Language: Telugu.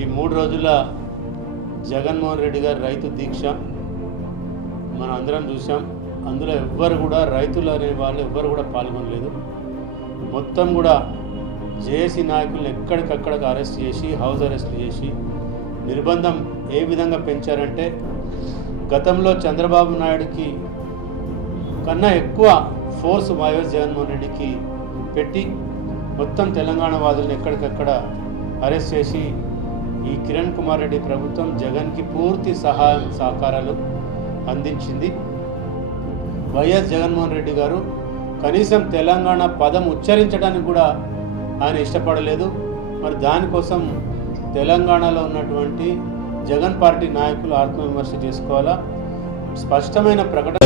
ఈ 3 రోజుల జగన్మోహన్ రెడ్డి గారి రైతు దీక్ష మనం అందరం చూసాం. అందులో ఎవ్వరు కూడా రైతులు అనే వాళ్ళు ఎవ్వరు కూడా పాల్గొనలేదు. మొత్తం కూడా జేఏసీ నాయకులను ఎక్కడికక్కడికి అరెస్ట్ చేసి హౌస్ అరెస్ట్ చేసి నిర్బంధం ఏ విధంగా పెంచారంటే గతంలో చంద్రబాబు నాయుడుకి కన్నా ఎక్కువ ఫోర్స్ వైఎస్ జగన్మోహన్ రెడ్డికి పెట్టి మొత్తం తెలంగాణ వాదులను ఎక్కడికక్కడ అరెస్ట్ చేసి ఈ కిరణ్ కుమార్ రెడ్డి ప్రభుత్వం జగన్కి పూర్తి సహాయం సహకారాలు అందించింది. వైఎస్ జగన్మోహన్ రెడ్డి గారు కనీసం తెలంగాణ పదం ఉచ్చరించడానికి కూడా ఆయన ఇష్టపడలేదు. మరి దానికోసం తెలంగాణలో ఉన్నటువంటి జగన్ పార్టీ నాయకులు ఆత్మవిమర్శ చేసుకోవాలా. స్పష్టమైన ప్రకటన